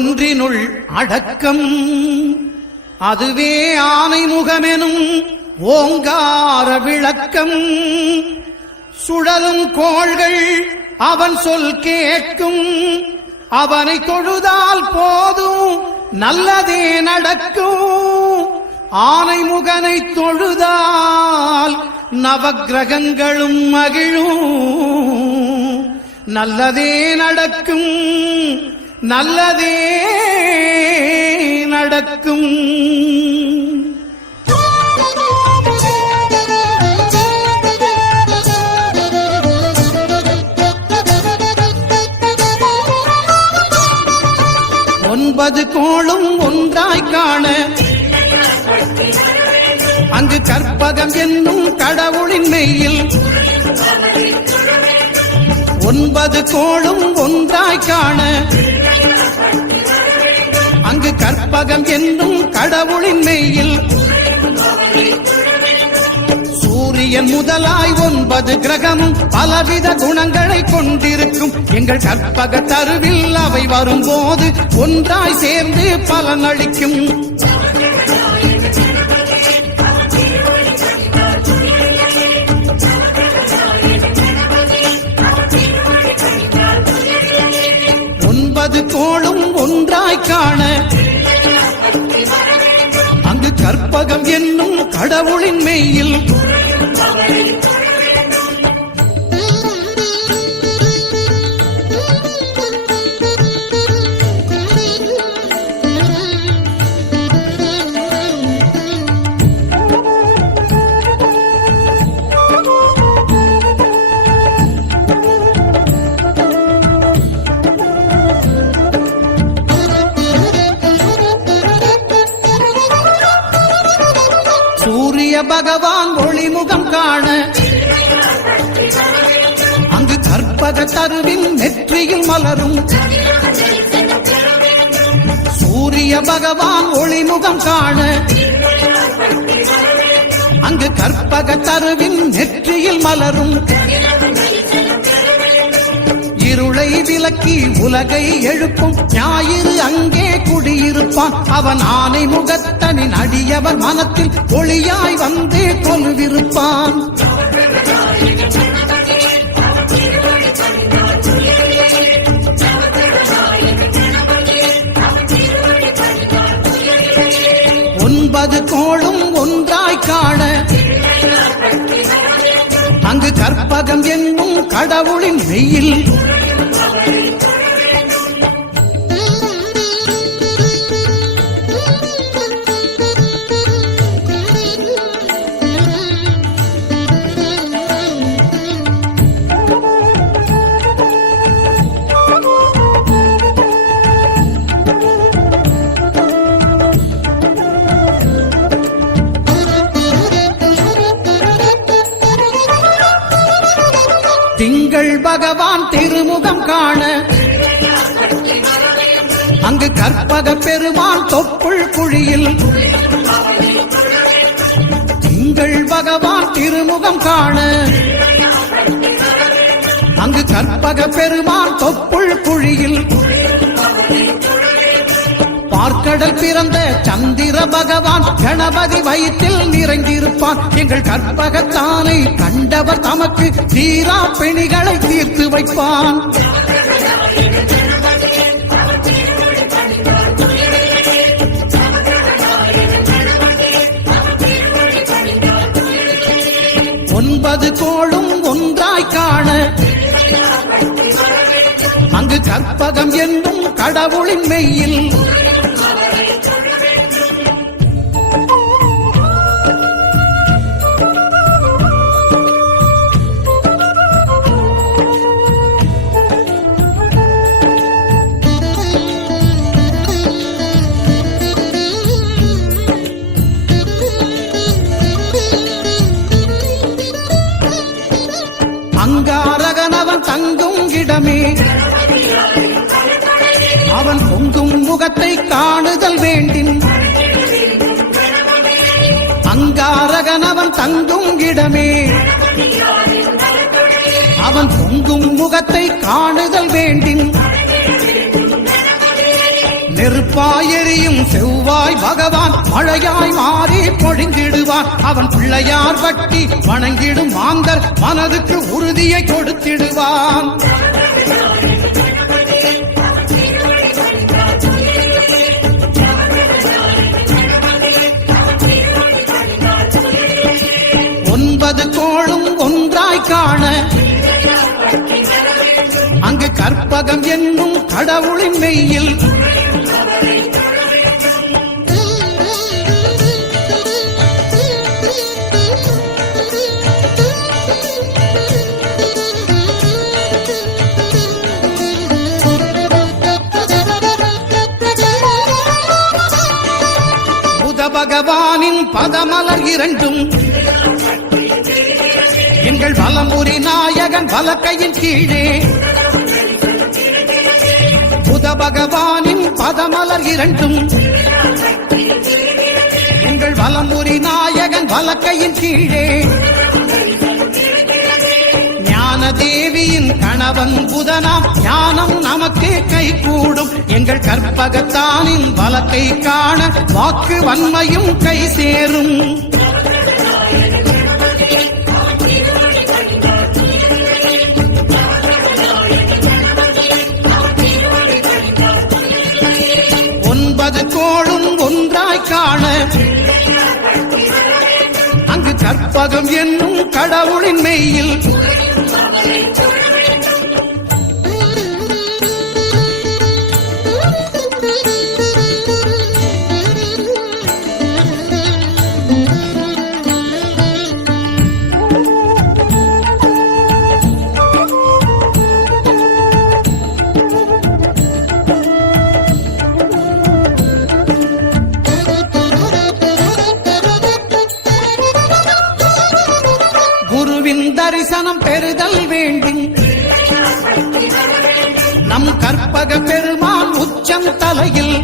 ஒன்றினுள் அடக்கம். அதுவே ஆனை முகமெனும் ஓங்கார விளக்கம். சுழலும் கோள்கள் அவன் சொல் கேட்கும். அவனை தொழுதால் போதும் நல்லதே நடக்கும். ஆனை முகனை தொழுதால் நவக்கிரகங்களும் மகிழும். நல்லதே நடக்கும், நல்லதே நடக்கும். ஒன்பது கோளும் ஒன்றாய் காண அங்கு கற்பகம் என்னும் கடவுளின் மெய்யில். ஒன்பது கோளும் ஒன்றாய் காண அங்கு கற்பகம் என்னும் கடவுளின் மெய்யில். சூரியன் முதலாய் 9 கிரகமும் பலவித குணங்களை கொண்டிருக்கும். எங்கள் கற்பக தருவில் அவை வரும்போது ஒன்றாய் சேர்ந்து பலனளிக்கும். கோளும் ஒன்றாய் காண அங்கு கற்பகம் என்னும் கடவுளின் மெய்யில். பகவான் ஒளிமுகம் காண அங்கு கற்பக தருவின் நெற்றியில் மலரும். சூரிய பகவான் ஒளிமுகம் காண அங்கு கற்பக தருவின் நெற்றியில் மலரும். இருளை விலக்கி உலகை எழுப்பும் ஞாயிறு அங்கே குடியிருப்பான். அவன் ஆனை முகத்தனின் அடியவர் மனத்தில் ஒளியாய் வந்து கொலுவிருப்பான். ஒன்பது கோளும் ஒன்றாய் காண அங்கு கற்பகம் என்னும் கடவுளின் மெய்யில். திங்கள் பகவான் திருமுகம் காண அங்கு கற்பக பெருமான் தொப்புள் குழியில். திங்கள் பகவான் திருமுகம் காண அங்கு கற்பக பெருமான் தொப்புள் குழியில். பார்க்கடல் பிறந்த சந்திர பகவான் கணபதி வயிற்றில் நிறைந்திருப்பான். எங்கள் கற்பகத்தானை கண்டவர் தமக்கு தீரா பிணிகளை தீர்த்து வைப்பான். ஒன்பது கோளும் ஒன்றாய் காண அங்கு கற்பகம் என்னும் கடவுளின் மெய்யில். அங்காரகனவன் தங்கும் இடமே அவன் பொங்கும் முகத்தை காணுதல் வேண்டின். அங்காரகனவன் தங்கும் இடமே அவன் பொங்கும் முகத்தை காணுதல் வேண்டின். நெருப்பாய் எரியும் செவ்வாய் பகவான் மழையாய் மாறி பொழிந்திடுவான். அவன் பிள்ளையார் பட்டி வணங்கிடும் மாந்தர் மனதுக்கு உறுதியை கொடுத்திடுவான். ஒன்பது கோளும் ஒன்றாய் காண அங்கு கற்பகம் என்னும் கடவுளின் மெய்யில் புத பகவானின் பதமலர் இரண்டும் எங்கள் வலம்புரி நாயகன் வலக்கையின் கீழே. புத பகவானின் பதமலர் இரண்டும் எங்கள் வலம்புரி நாயகன் வலக்கையின் கீழே. ஞான தேவியின் கணவன் புதனாம் ஞானம் நமக்கு கை கூடும். எங்கள் கற்பகத்தானின் வலத்தை காண வாக்கு வன்மையும் கை சேரும். ஒன்பது கோளும் ஒன்றாய் காண அங்கு கற்பகம் என்னும் கடவுளின் மெய்யில் தரிசனம் பெறுதல் வேண்டும். நம் கற்பக பெருமான் உச்சம் தலையில்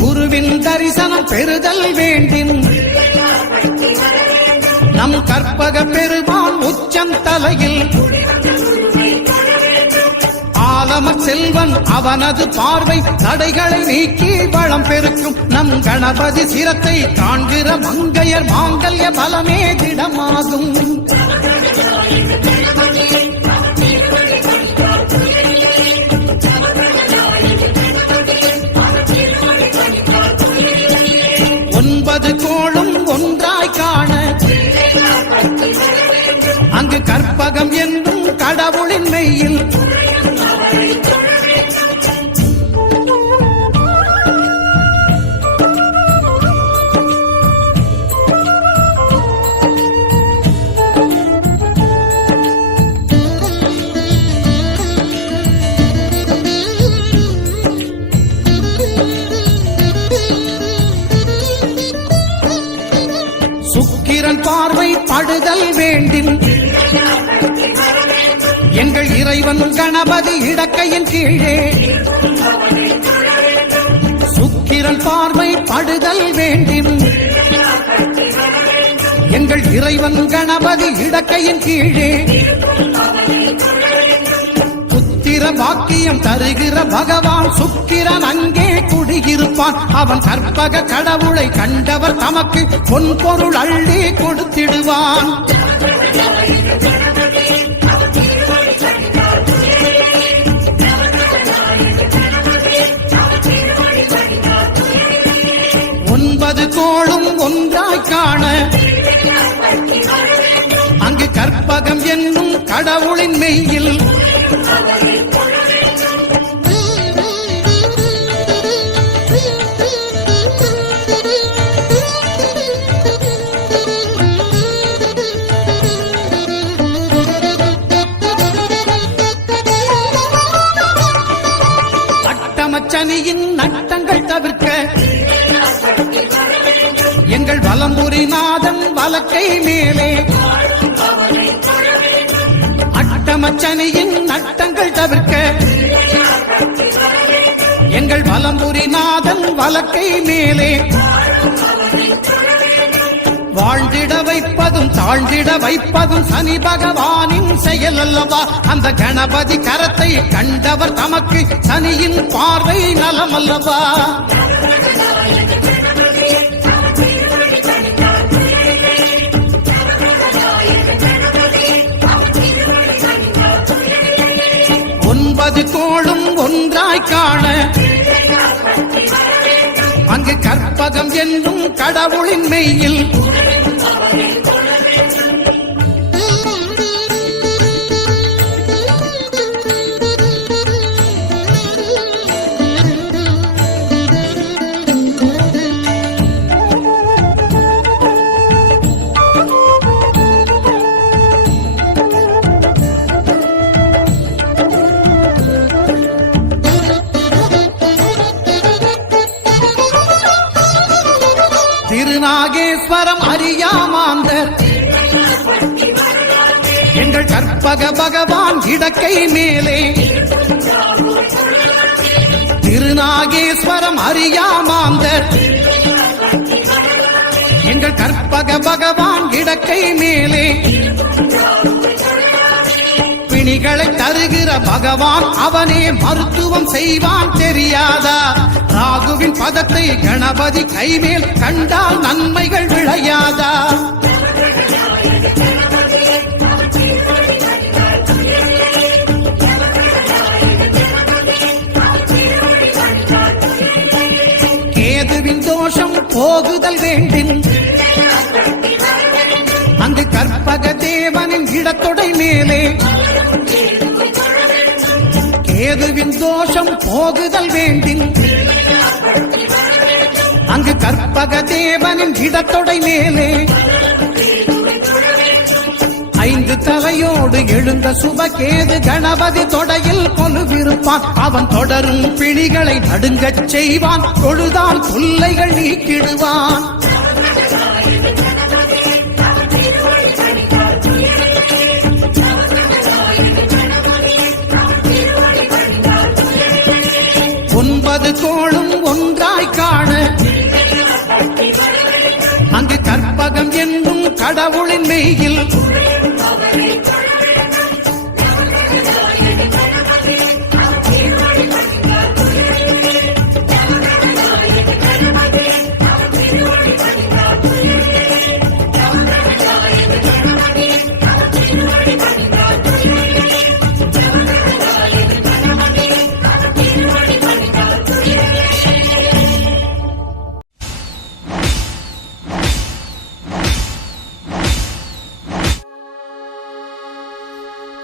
குருவின் தரிசனம் பெறுதல் வேண்டும். நம் கற்பக பெருமான் உச்சம் தலையில் ஆலம செல்வன் அவனது பார்வை தடைகளை நீக்கி வளம் பெருக்கும். நம் கணபதி சிரத்தை காண்கிற மங்கையர் மாங்கல்ய பலமே திடமாகும். ஒன்பது கோளும் ஒன்றாய் காண அங்கு கற்பகம் என்னும் கடவுளின் மெய்யில் சுக்கிரன் பார்வை படுதல் வேண்டும். எங்கள் இறைவன் கணபதி இடக்கையின் கீழே சுக்கிரன் பார்வை படுதல் வேண்டும். எங்கள் இறைவன் கணபதி இடக்கையின் கீழே புத்திர பாக்கியம் தருகிற பகவான் சுக்கிரன் அங்கே குடியிருப்பான். அவன் கற்பக கடவுளை கண்டவர் தமக்கு பொன்பொருள் அள்ளி கொடுத்திடுவான். ஒன்பது கோளும் ஒன்றாய் காண அங்கு கற்பகம் என்னும் கடவுளின் மெய்யில் அட்டமச்சனியின் நட்டங்கள் தவிர்க்க எங்கள் வலம்புரி நாதன் வலக்கை மேலே அட்டமச்சனியின் நட்டங்கள் தவிர்க்க எங்கள் வலம்புரி நாதன் வலக்கை மேலே வாழ்ந்திட வைப்பதும் தாழ்ந்திட வைப்பதும் சனி பகவானின் செயல் அல்லவா? அந்த கணபதி கரத்தை கண்டவர் தமக்கு சனியின் பார்வை நலம் அல்லவா? ஒன்பது கோளும் ஒன்றாய் காண அங்கு கற்பகம் என்னும் கடவுளின் மெய்யில் திருநாகேஸ்வரம் அறியாமாந்தர் எங்கள் கற்பக பகவான் இடக்கை மேலே. திருநாகேஸ்வரம் அறியாமாந்தர் எங்கள் கற்பக பகவான் இடக்கை மேலே. பிணிகளை தருகிற பகவான் அவனே மருத்துவம் செய்வான் தெரியாதா? ராகுவின் பதத்தை கணபதி கைமேல் கண்டால் நன்மைகள் விளையாதா? கேதுவின் தோஷம் போகுதல் வேண்டின் அங்கு கற்பக தேவனின் இடத்தொடை மேலே. கேதுவின் தோஷம் போகுதல் வேண்டின் அங்கு கற்பக தேவனின் இடத்தொடை மேலே. ஐந்து தலையோடு எழுந்த சுபகேது கணபதி தொடையில் கொலுவிருப்பான். அவன் தொடரும் பிணிகளை நடுங்கச் செய்வான். தொழுதால் தொல்லைகள் நீக்கிடுவான். ஒன்பது கோளும் ஒன்றாய் காண அங்கு கற்பகம் என்னும் கடவுளின் மெய்யில்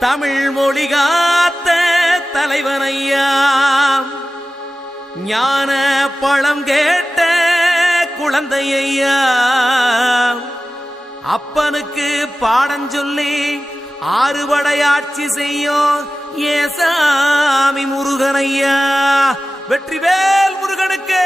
தமிழ் மொழி காத்த தலைவனையா, ஞான பழம் கேட்ட குழந்தையா, அப்பனுக்கு பாடம் சொல்லி ஆறுபடையாட்சி செய்யும் ஏசாமி முருகனையா. வெற்றிவேல் முருகனுக்கு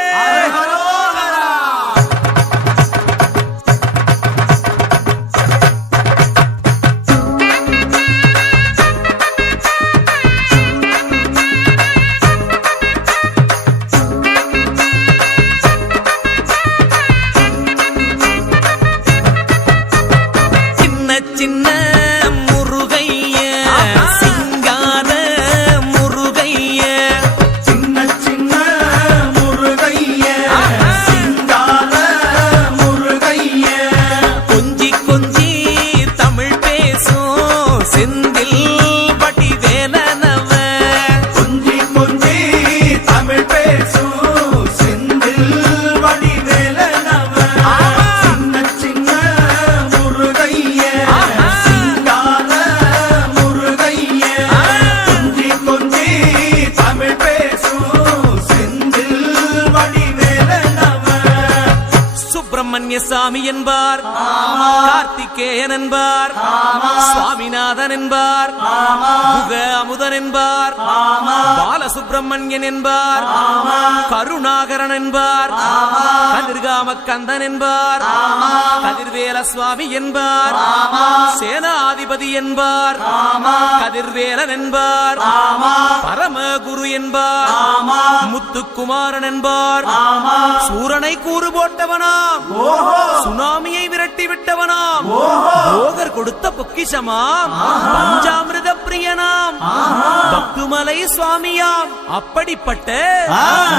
சாமி என்பார், கார்த்திகேயன் என்பார், சுவாமிநாதன் என்பார், முக அமுதன் என்பார், பாலசுப்பிரமணியன் என்பார், கருணாகரன் என்பார், கதிர்காம கந்தன் என்பார், கதிர்வேல சுவாமி என்பார், சேனாதிபதி என்பார், கதிர்வேலன் என்பார், பரமகுரு என்பார், முத்துக்குமாரன் என்பார், சூரனை கூறு போட்டவனாம் சுனாமியை விரட்டி விட்டவனாம், போகர் கொடுத்த பொக்கிஷமாம், பஞ்சாமிர்த பிரியனாம், பக்துமலை சுவாமியாம். அப்படிப்பட்ட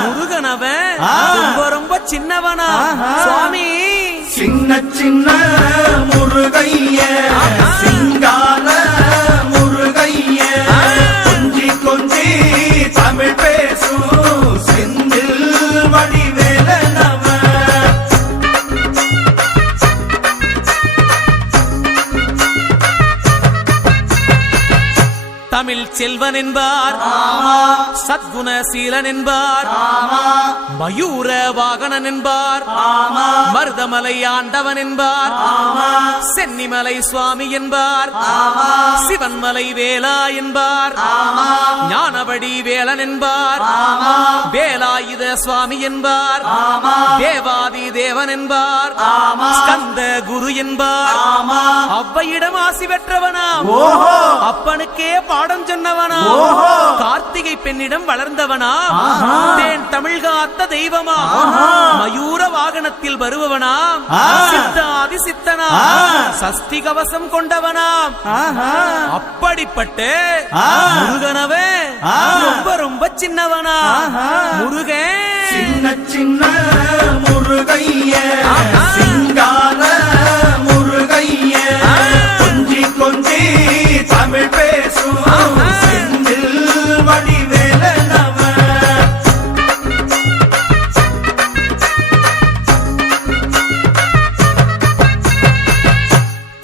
முருகனவன் ரொம்ப ரொம்ப சின்னவனா சுவாமி. சின்ன சின்ன முருகைய சிங்கார முருகைய கொஞ்சி கொஞ்சி தமிழ் பேசும் செந்தில் வடிவேலனவ. தமிழ் செல்வன் என்பார், சத்குணசீலன் என்பார், மயூர வாகனன் என்பார், மருதமலை ஆண்டவன் என்பார், சென்னிமலை சுவாமி என்பார், சிவன்மலை வேலா என்பார், ஞானவடி வேலன் என்பார், வேலாயுத சுவாமி என்பார், தேவாதி தேவன் என்பார், ஸ்கந்த குரு என்பார், அவ்வையிடம் ஆசி பெற்றவனாம், அப்பனுக்கே பாடம் சொன்னவனா, கார்த்திகை பெண்ணிடம் வளர்ந்தவனா, தேன் தமிழ் காத்த தெய்வமா, மயூர வாகனத்தில் வருபவனாம், சித்தாதி சித்தனா, சஷ்டி கவசம் கொண்டவனாம். அப்படிப்பட்ட முருகனவே ரொம்ப ரொம்ப சின்னவனா முருகன். சின்ன சின்ன முருகைய சிங்கார முருகைய கொஞ்சி கொஞ்சி தமிழ் பேசும் செந்தில் வடிவேலனவ.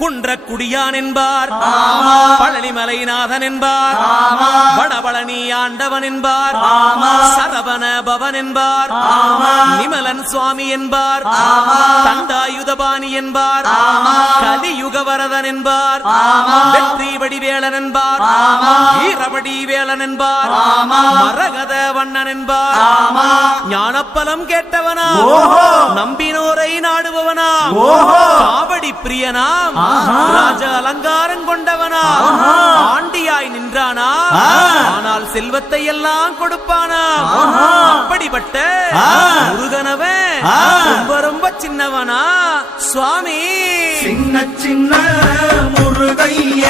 குன்றக்குடியான் என்பார், பழனிமலைநாதன் என்பார், வடபழனி ஆண்டவன் என்பார், சரவண பவன் என்பார், நிமலன் சுவாமி என்பார், தண்டாயுதபாணி என்பார், கலியுகவரதன் என்பார், வெற்றி வடிவேலன் என்பார், வீரவடி வேலன் என்பார், மரகத வண்ணன் என்பார், ஞானப்பலம் கேட்டவனா, நம்பினோரை நாடுபவனா, காவடி பிரியனாம், ராஜ அலங்காரம் கொண்டவனா, ஆண்டியாய் நின்றானா, ஆனால் செல்வத்தை எல்லாம் கொடுப்பானா. அப்படிப்பட்ட முருகனவன் ரொம்ப ரொம்ப சின்னவனா சுவாமி. சின்ன சின்ன முருகைய